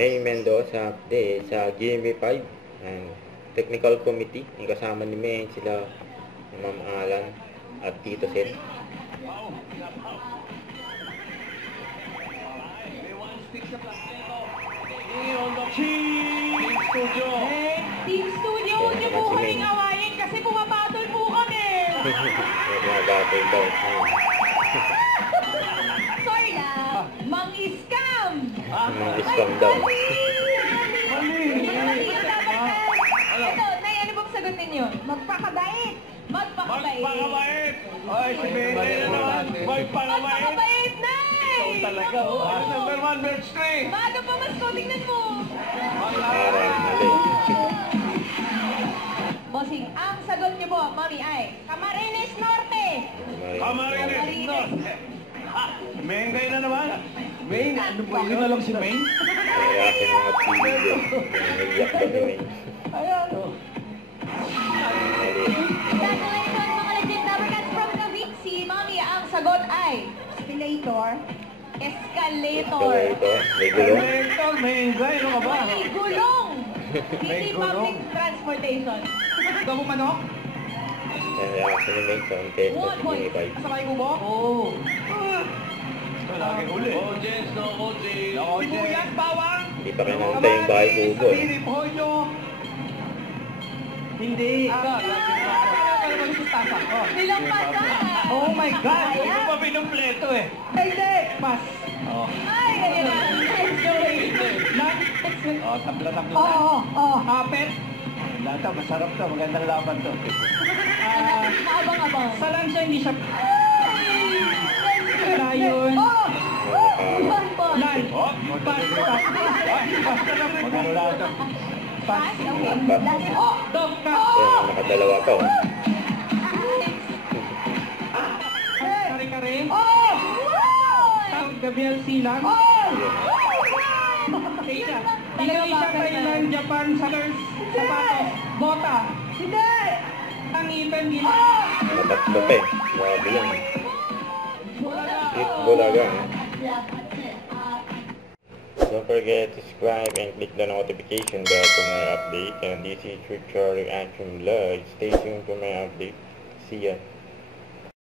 May Mendoza update sa GMA5 and technical committee. Yung kasama ni May, sila Ma'am Alan at Tito Sen. Team Studio, huwag niyo po kaming awayin kasi pumapatol po kami. Pumapatol daw. Sorry na, mang-scam. Mang-scam daw. Ito, Nay, ano bang sagot ninyo? Magpakabait. Magpakabait. Ay, si Benay na naman. Magpakabait, Nay. Ikaw talaga, oh. Number 1, Birch 3. Bago pa mas ko, tingnan mo. Bossing, ang sagot niyo po, Mami, ay Camarines Norte. Camarines Norte. Mengay na naman. Main, ano po yun na lang si Main? Kaya akin mga video. Naiyak ba ni May? Ayan, oh. Congratulations mga legit Dabarcats from Cavite. Si Mami, ang sagot ay Escalator. Escalator. May gulong. Escalator, Mengay, ano ka ba? May gulong. May Hindi gulong. public transportation. Ikaw mo manok? Kaya akin ni May sa contest sa GMA5. Kasakay mo ba? Oo. Lagi huli. Audience, no audience. Sibuyas, bawang. Hindi pa kinantay yung bahay kubo eh. Sabini, pollo. Hindi. Nilang pasa. Oh my God! Ayan. Ito pa pinumpleto eh. Hindi! Pas! Oh. Ay, ganyan na. Let's go. Nut? Oh, tabla-tabla. Oo. Hapet? Lata, masarap to. Magandang laban to. Maabang-abang. Salang siya, hindi siya... Layon. Lan. Pas. Basta lang. Magandang laban. Pas. Dog ka. Kaya nakadalawa pa oh. Kare-kare. Gabriel Silang. Indonesia, Thailand, Japan, Sappers, Sapatos, Bota. Hindi! Ang Ethan Gila. Matatlo pa eh. Grabe yan eh. Bulaga. Don't forget to subscribe and click the notification bell for more updates. And this is Richard Reaction Vlog. Stay tuned for my update. See ya.